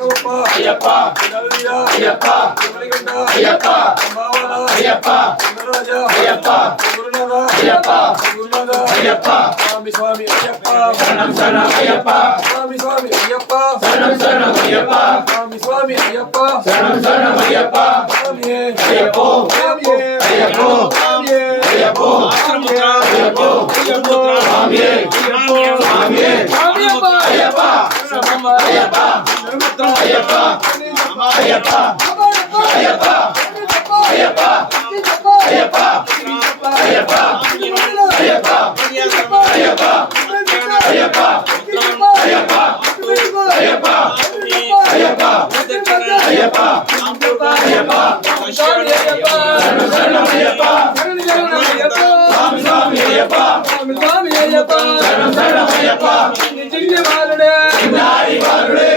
అయ్యప్ప అయ్యప్ప అయ్యప్ప అయ్యప్ప అయ్యప్ప అయ్యప్ప అయ్యప్ప స్వామి స్వామి అయ్యప్ప శరణం శరణం అయ్యప్ప స్వామి స్వామి అయ్యప్ప శరణం శరణం అయ్యప్ప స్వామి స్వామి అయ్యప్ప శరణం శరణం అయ్యప్ప స్వామి అయ్యప్పో అయ్యప్పో అయ్యప్పో అయ్యప్పో స్వామి స్వామి అయ్యప్ప అయ్యప్ప అయ్యప్ప అయ్యప్ప అయ్యప్ప అయ్యప్ప అయ్యప్ప అయ్యప్ప అయ్యప్ప అయ్యప్ప అయ్యప్ప అయ్యప్ప అయ్యప్ప అయ్యప్ప అయ్యప్ప అయ్యప్ప అయ్యప్ప శరణం అయ్యప్ప స్వామి స్వామి అయ్యప్ప స్వామి అయ్యప్ప శరణం శరణం అయ్యప్ప చిన్నవారుడే చిన్నారి వారుడే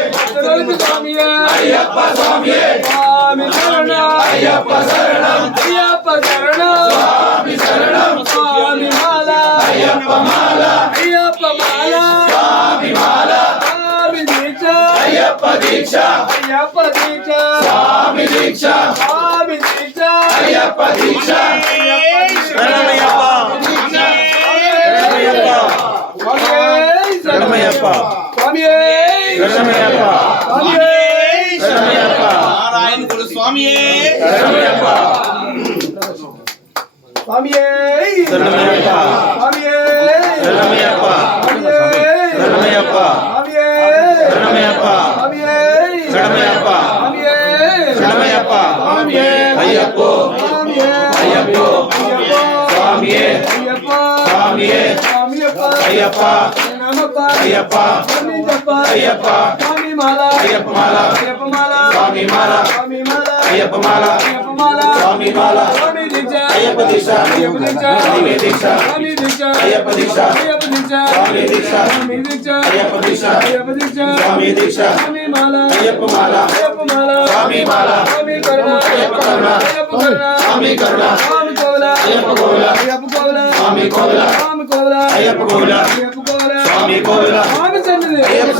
స్వామియే అయ్యప్ప స్వామియే స్వామి శరణం అయ్యప్ప శరణం అయ్యప్ప శరణం స్వామి శరణం స్వామి మాల అయ్యప్ప మాల అయ్యప్ప మాల స్వామి మాల స్వామి దీక్ష అయ్యప్ప దీక్ష అయ్యప్ప దీక్ష స్వామి దీక్ష స్వామి దీక్ష అయ్యప్ప దీక్ష శరణమయ్యప్ప శరణమయ్యప్ప స్వామియే శరణమయ్యప్ప స్వామియే శరణమయ్యప్ప నారాయణుడు స్వామియే శరణమయ్యప్ప స్వామియే శరణమయ్యప్ప స్వామియే శరణమయ్యప్ప శరణమయ్యప్ప స్వామియే శరణమయ్యప్ప స్వామియే శరణమయ్యప్ప స్వామియే శరణమయ్యప్ప స్వామియే అయ్యప్పో అయ్యప్పో స్వామియే స్వామియే అయ్యప్ప అయ్యప్ప అయ్యప్ప స్వామి మాల అయ్యప్ప మాల అయ్యప్ప మాల స్వామి మాల స్వామి మాల అయ్యప్ప మాల అయ్యప్ప మాల స్వామి మాల స్వామి దీక్ష అయ్యప్ప దీక్ష అయ్యప్ప దీక్ష స్వామి దీక్ష స్వామి దీక్ష అయ్యప్ప దీక్ష అయ్యప్ప దీక్ష స్వామి దీక్ష స్వామి దీక్ష అయ్యప్ప దీక్ష అయ్యప్ప దీక్ష స్వామి దీక్ష స్వామి మాల అయ్యప్ప మాల అయ్యప్ప మాల స్వామి మాల స్వామి కరుణ అయ్యప్ప కరుణ అయ్యప్ప కరుణ స్వామి కరుణ స్వామి కోవల అయ్యప్ప కోవల అయ్యప్ప కోవల స్వామి కోవల స్వామి కోవల అయ్యప్ప కోవల అయ్యప్ప కోవల స్వామి కోవల స్వామి సన్నిధి అయ్యప్ప